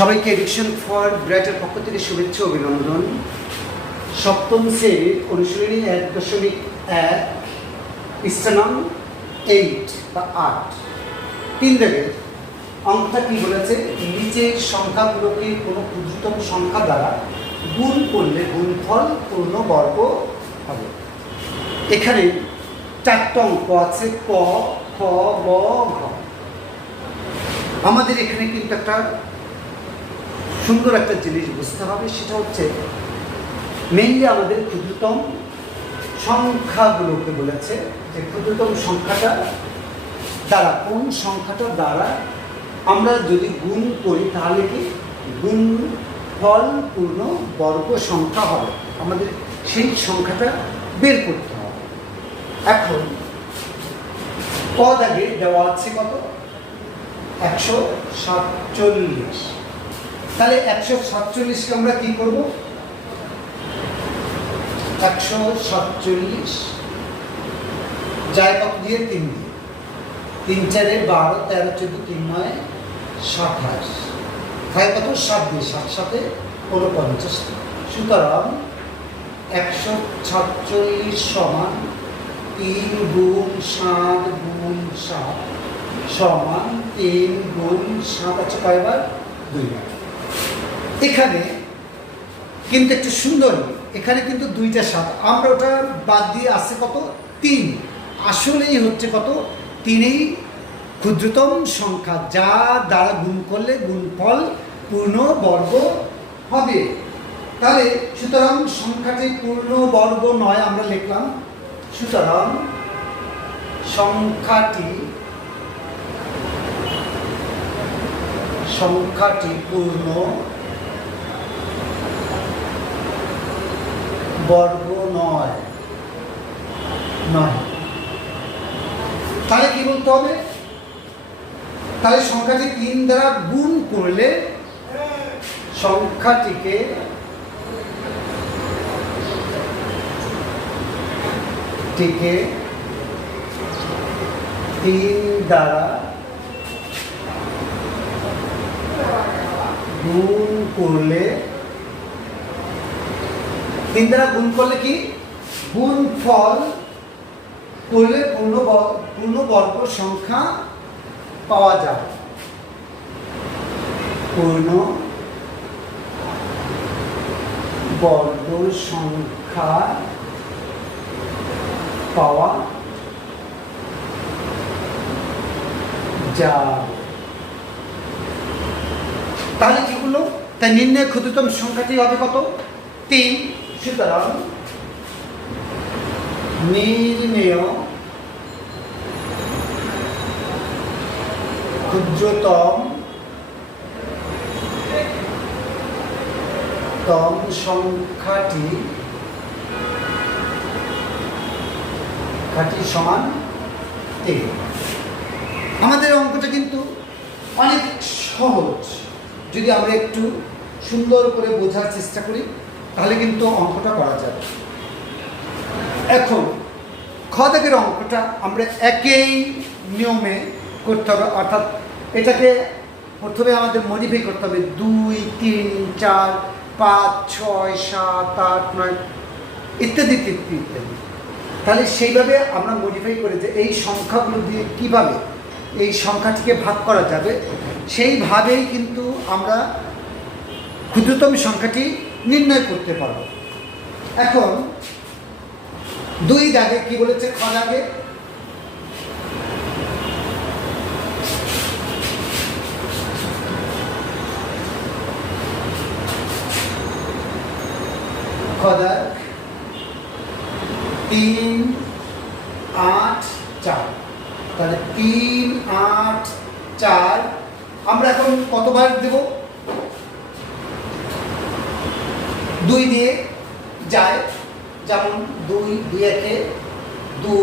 সবাইকে addiction for ব্রাইটের পক্ষ থেকে শুভেচ্ছা অভিনন্দন। সপ্তম শ্রেণীর অনুশীলনী 1.1 পৃষ্ঠা নং 8 বা 8 তিন দাগের অঙ্কটা কি বলেছে, নিচের সংখ্যাগুলোকে কোনো ক্ষুদ্রতম সংখ্যা দ্বারা গুণ করলে গুণফল পূর্ণবর্গ হবে। এখানে চারটা অঙ্ক আছে, ক, খ, গ, ঘ। আমাদের এখানে কিন্তু একটা সুন্দর একটা জিনিস বুঝতে হবে, সেটা হচ্ছে মেইনলি আমাদের ক্ষুদ্রতম সংখ্যাগুলোকে বলেছে যে ক্ষুদ্রতম সংখ্যাটা দ্বারা, কোন সংখ্যাটা দ্বারা আমরা যদি গুণ করি তাহলে কি গুণফল পূর্ণ বর্গ সংখ্যা হবে, আমাদের সেই সংখ্যাটা বের করতে হবে। এখন ক দাগে দেওয়া আছে কত, 147। তাহলে 147কে আমরা কি করব, 147 যায় কত দিয়ে, 3 দিয়ে, 3 4 12 13 14 3 9 27, হয় কত 7 দিয়ে, 7 7 49। সুতরাং 147 সমান 3 গুণ 7 গুণ 7 সমান 3 গুণ 7 আছে কয়বার, 2 বার। এখানে কিন্তু একটু সুন্দর, এখানে কিন্তু 2টা 7, আমরা ওটা বাদ দিয়ে আসছে কত, 3। আসলেই হচ্ছে কত, 3ই ক্ষুদ্রতম সংখ্যা যা দ্বারা গুণ করলে গুণফল পূর্ণ বর্গ হবে। তাহলে সুতরাং সংখ্যাটি পূর্ণ বর্গ নয়, আমরা লিখলাম সুতরাং সংখ্যাটি পূর্ণ বর্গ নয়। তাহলে কি বলতে হবে, তাহলে সংখ্যাটি 3 দ্বারা গুণ করলে সংখ্যাটিকে টিকে 3 দ্বারা গুণ করলে, 3 দ্বারা গুণ করলে কি গুণফল করলে পূর্ণবর্গ সংখ্যা পাওয়া যাবে, পূর্ণবর্গ সংখ্যা পাওয়া যাবে। তাহলে কি হলো, তাই নির্ণয় ক্ষুদ্রতম সংখ্যাটি হবে কত, 3। সুতরাং নির্ণেয় ক্ষুদ্রতম সংখ্যাটি সমান 3। আমাদের অঙ্কটা কিন্তু অনেক সহজ, যদি আমরা একটু সুন্দর করে বোঝার চেষ্টা করি তাহলে কিন্তু অঙ্কটা করা যাবে। এখন খ দাগের অঙ্কটা আমরা একই নিয়মে করতে হবে, অর্থাৎ এটাকে প্রথমে আমাদের মডিফাই করতে হবে, 2 3 4 5 6 7 8 9 ইত্যাদি ইত্যাদি। তাহলে সেইভাবে আমরা মডিফাই করে যে এই সংখ্যাগুলো দিয়ে কীভাবে এই সংখ্যাটিকে ভাগ করা যাবে, সেইভাবেই কিন্তু আমরা ক্ষুদ্রতম সংখ্যাটি নির্ণয় করতে পারব। এখন 2 দাগে কি বলেছে, খ দাগে দাগ 3 8 4। তাহলে 3 8 4 আমরা এখন কতবার দেব, 2 দিয়ে যায়, যেমন 2 2 একে 2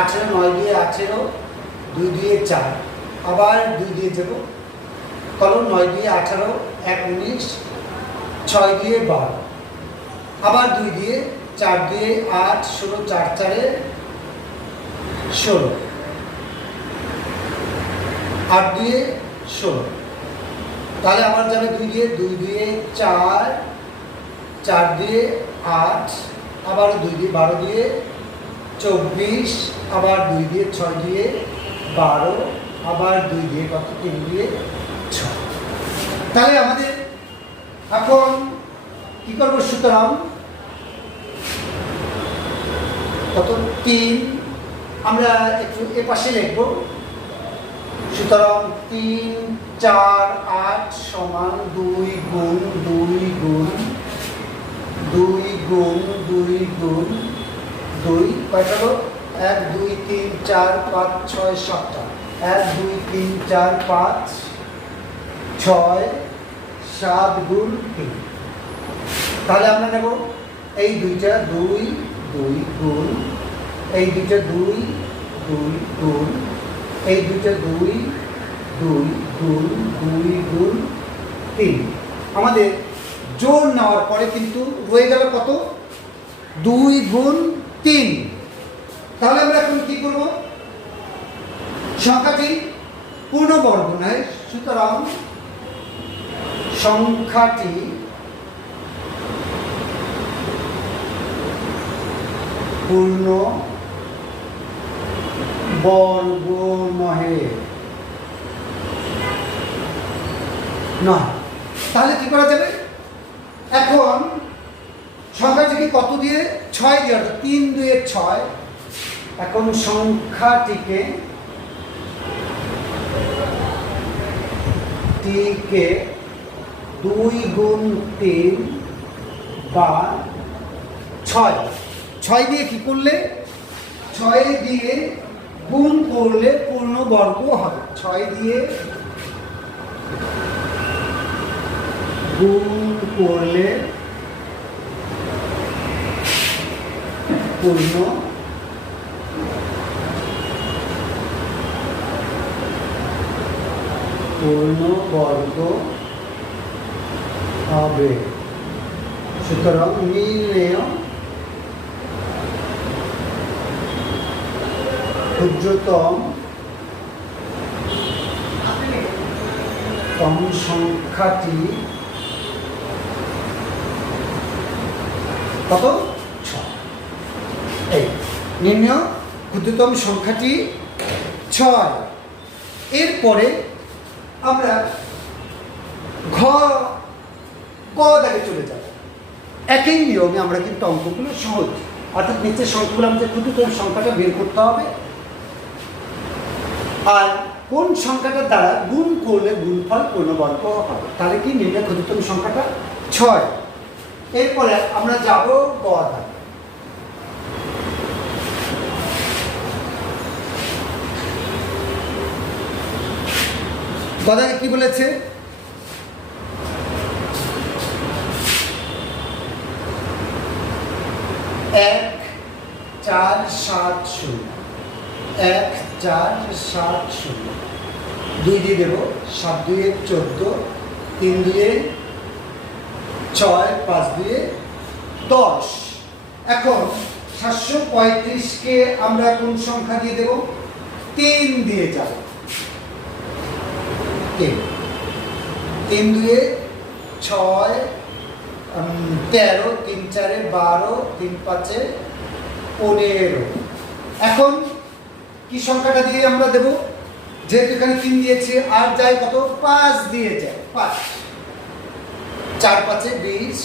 18 9 দিয়ে 18, 2 দিয়ে 4, আবার 2 দিয়ে যাব, কত 9 দিয়ে 18 1 19, 6 দিয়ে 12, আবার 2 দিয়ে 4 দিয়ে 8 16, 4 4 16, 8 দিয়ে 16, তাহলে আমার যাবে 2 দিয়ে 2 দিয়ে 4, 4 দিয়ে 8, আবার 2 দিয়ে 12 দিয়ে 24, আবার 2 দিয়ে 6 দিয়ে 12, আবার 2 দিয়ে কত 3 দিয়ে 6। তাহলে আমাদের এখন কি করবো? সুতরাং কত 3 আমরা একটু এ পাশে লিখব। সুতরাং 3, 4, 8 সমান 2 গুণ 2 গুণ 2 গুণ 2 গুণ 2, কয়টা হলো? 1 2 3 4 5 6 7টা। 1 2 3 4 5 6 7 গুণ 3। তাহলে আমরা নেব এই দুইটা 2 2 গুণ, এই দুইটা 2 2 গুণ, এই দুইটা 2 2 গুণ 2 গুণ 3। আমাদের জোর নেওয়ার পরে কিন্তু রয়ে গেল কত? 2 গুণ 3। তাহলে আমরা এখন কি করব? সংখ্যাটি পূর্ণবর্গ নয়, সুতরাং সংখ্যাটি পূর্ণ বর্গ নহে। তাহলে কি করা যাবে? এখন সংখ্যাটিকে কত দিয়ে? 6 দিয়ে, 3 2 6। এখন সংখ্যাটিকে 2 গুণ 3 বা 6। 6 দিয়ে কি করলে? 6 দিয়ে গুণ করলে পূর্ণবর্গ হবে। 6 দিয়ে গুণ করলে পূর্ণবর্গ হবে। সুতরাং নির্ণেয় ক্ষুদ্রতম সংখ্যাটি কত? 6। এই নির্ণেয় ক্ষুদ্রতম সংখ্যাটি 6। এরপরে আমরা ক দাগে চলে যাব। একই নিয়মে আমরা কিন্তু অঙ্কগুলো সহজ, অর্থাৎ নিচের সংখ্যাগুলো আমাদের ক্ষুদ্রতম সংখ্যাটা বের করতে হবে, আর কোন সংখ্যাটার দ্বারা গুণ করলে গুণফল পূর্ণবর্গ হবে। তাহলে কি? নির্ণয় ক্ষুদ্রতম সংখ্যাটা 6। এরপরে আমরা যাব গ দাগে। গ দাগে কি বলেছে? 1 4 7 0, 1 4 7 0, 2 দিয়ে দেব, 7 2 14, 3 2 6, 5 2 10। এখন 735কে আমরা কোন সংখ্যা দিয়ে দেব? 3 দিয়ে যাব। 3 3 2 6, 13, 3 4 12, 3 5 15। এখন কি সংখ্যাটা দিয়ে আমরা দেব? যেহেতু এখানে 3 দিয়েছে, আর যায় কত? 5 দিয়ে যায়। 5 4 5 20,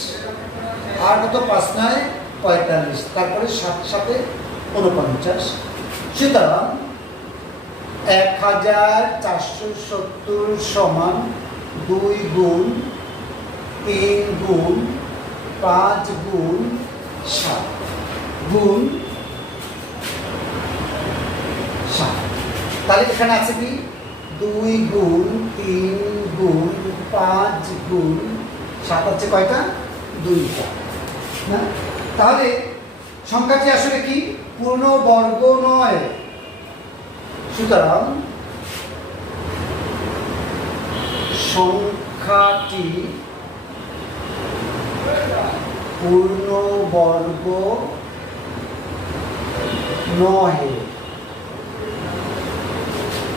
আর কত? 5 9 45, তারপরে 7 7 49। সুতরাং 1470 সমান 2 গুণ 3 গুণ 5 গুণ 7 গুণ 7। তাহলে এখানে আছে কি? 2 গুণ 3 গুণ 5 গুণ 7 হচ্ছে কয়টা? 2টা। না, তাহলে সংখ্যাটি আসলে কি? পূর্ণবর্গ নয়। সুতরাং সংখ্যাটি পূর্ণবর্গ নহে।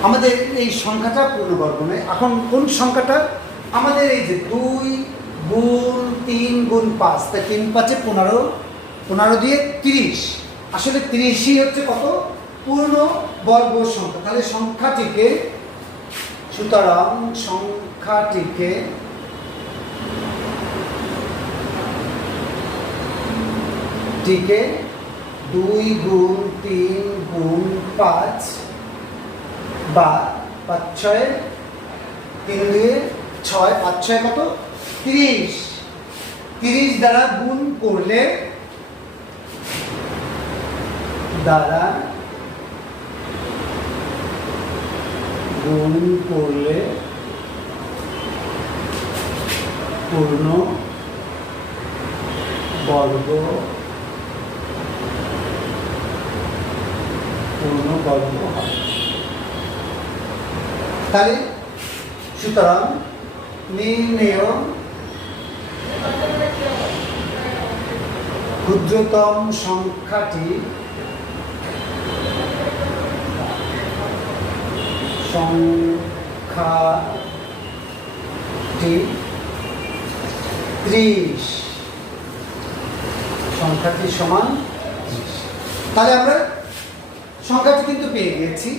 আমাদের এই সংখ্যাটা পূর্ণবর্গ নয়। এখন কোন সংখ্যাটা আমাদের এই যে 2 গুণ 3 গুণ 5, তাই 3 5 15, 15 দিয়ে 30, আসলে 30ই হচ্ছে কত পূর্ণ বর্গ সংখ্যা। তাহলে সংখ্যাটিকে, সুতরাং সংখ্যাটিকে টিকে 2 গুণ 3 গুণ 5 বা 5 6 3 দিয়ে 6, 5 6 কত 30, 30 দ্বারা গুণ করলে পূর্ণ বর্গ হয়। তাহলে সুতরাং নির্ণেয় ক্ষুদ্রতম সংখ্যাটি সংখ্যাটি 30, সংখ্যাটি সমান 30। তাহলে আমরা সংখ্যাটি কিন্তু পেয়ে গেছি।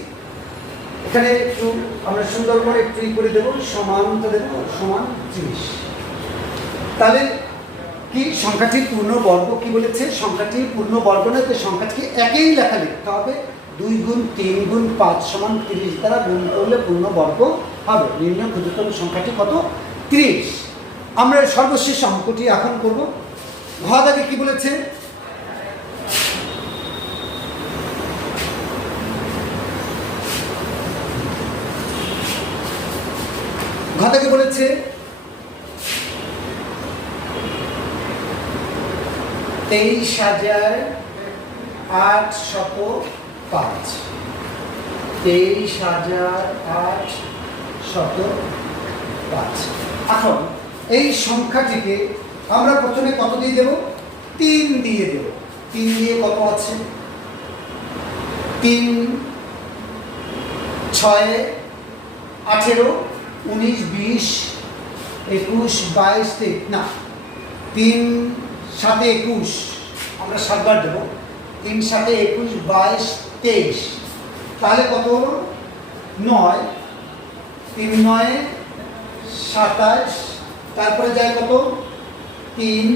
এখানে একটু আমরা সুন্দর করে একটু করে দেবো, সমানটা দেবো সমান 30। তাহলে কি সংখ্যাটির পূর্ণ বর্গ কি বলেছে? সংখ্যাটির পূর্ণ বর্গ নয়, তো সংখ্যাটিকে একেই লেখা লিখতে হবে। 2 গুণ 3 গুণ 5 সমান 30 দ্বারা গুণ করলে পূর্ণ বর্গ হবে। নির্ণয় ক্ষুদ্রতম সংখ্যাটি কত? 30। আমরা সর্বশেষ অঙ্কটি এখন করব। ঘ দাগে কি বলেছে? ঘ দাগে বলেছে 23,805, 23,805। এখন এই সংখ্যাটিকে আমরা প্রথমে কত দিয়ে দেব? 3 দিয়ে দেব। 3 দিয়ে কত আছে? 3 6 18 19 20 21 22 23, না 3 7 21, আমরা 7 বার দেব। 3 7 21 22 23, তাহলে কত হলো? 9, 3 9 27, তারপরে যায় কত? 3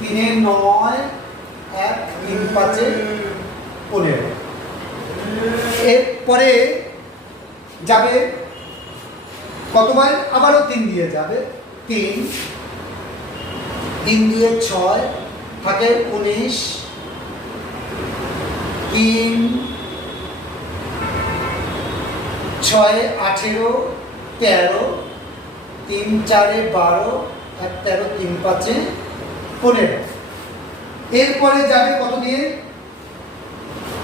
3 9 1 3 5 15। এরপরে যাবে কতবার? আবারও 3 দিয়ে যাবে। 3 3 দিয়ে 6 থাকে 19, 3 6 18 13, 3 4 12 আর 13 3 5 15। এরপরে যাবে কত দিয়ে?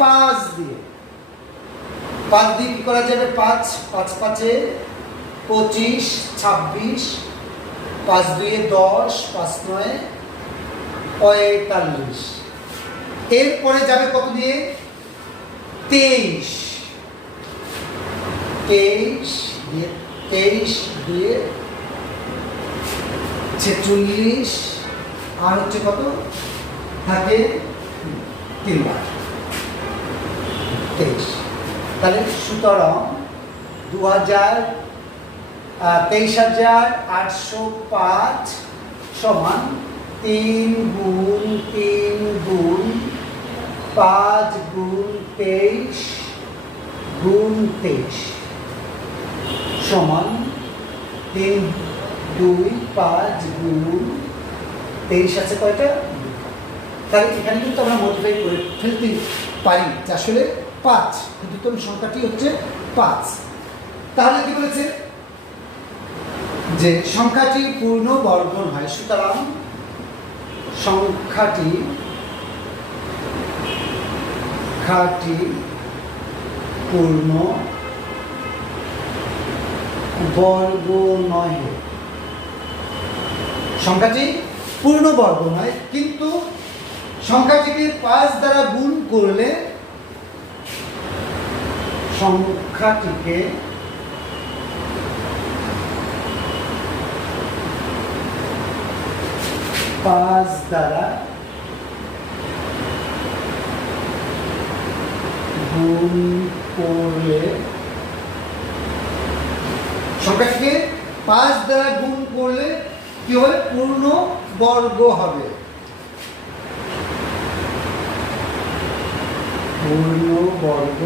5 দিয়ে। 5 দিয়ে কি করা যাবে? 5 5 5 25 26, 5 2 10, 5 9 45। এরপরে যাবে কত দিয়ে? 23 23 দিয়ে 23 দিয়ে 46, আর হচ্ছে কত থাকে 3 বার 23। তাহলে সুতরাং 23,805 সমান 3 গুণ 3 গুণ 5 গুণ 23 গুণ 23 সমান 3 2 5 গুণ 23 আছে কয়টা? তাহলে এখানে কিন্তু আমরা মডিফাই করে ফেলতে পারি যে আসলে 5, ক্ষুদ্রতম সংখ্যাটি হচ্ছে 5। তাহলে কি বলেছে? যে সংখ্যাটি পূর্ণ বর্গন হয়। সুতরাং সংখ্যাটি পূর্ণ বর্গ নয়। সংখ্যাটি পূর্ণ বর্গ নয়, কিন্তু সংখ্যাটিকে 5 দ্বারা গুণ করলে সংখ্যাটিকে 5 দ্বারা গুণ করলে সংখ্যাটিকে 5 দ্বারা গুণ করলে কি হবে? পূর্ণ বর্গ হবে। পূর্ণ বর্গ।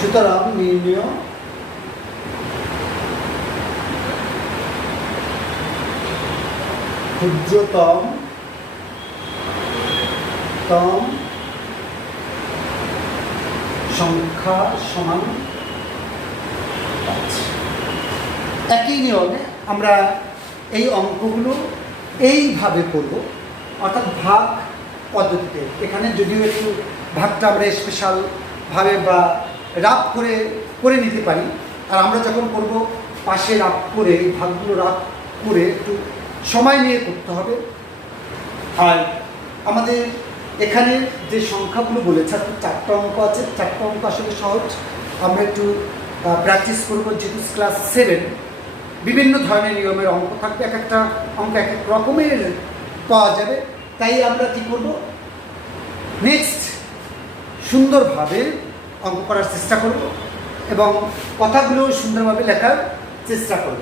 সুতরাং নির্ণয় ক্ষুদ্রতম সংখ্যা সমান 5। একই নিয়মে আমরা এই অঙ্কগুলো এইভাবে করব, অর্থাৎ ভাগ পদ্ধতিতে। এখানে যদিও একটু ভাগটা আমরা স্পেশালভাবে বা রাফ করে নিতে পারি, আর আমরা যখন করব পাশে রাফ করে এই ভাগগুলো রাফ করে একটু সময় নিয়ে করতে হবে। আর আমাদের এখানে যে সংখ্যাগুলো বলেছে, 4টা অঙ্ক আছে, 4টা অঙ্ক আসলে সহজ। আমরা একটু প্র্যাকটিস করব, যেহেতু ক্লাস 7 বিভিন্ন ধরনের নিয়মের অঙ্ক থাকবে, এক একটা অঙ্ক এক এক রকমের পাওয়া যাবে। তাই আমরা কী করব, নেক্সট সুন্দরভাবে অঙ্ক করার চেষ্টা করব এবং কথাগুলো সুন্দরভাবে লেখার চেষ্টা করব।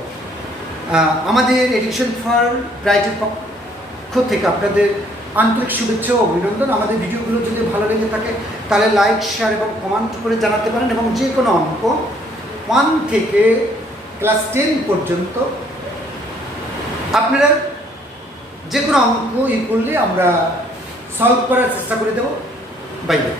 আমাদের এডুকেশন ফর ব্রাইটের পক্ষ থেকে আপনাদের আন্তরিক শুভেচ্ছা ও অভিনন্দন। আমাদের ভিডিওগুলো যদি ভালো লেগে থাকে তাহলে লাইক, শেয়ার এবং কমেন্ট করে জানাতে পারেন। এবং যে কোনো অঙ্ক 1 থেকে ক্লাস 10 পর্যন্ত আপনারা যে কোনো অঙ্ক করলে আমরা সলভ করার চেষ্টা করে দেব। Bye bye.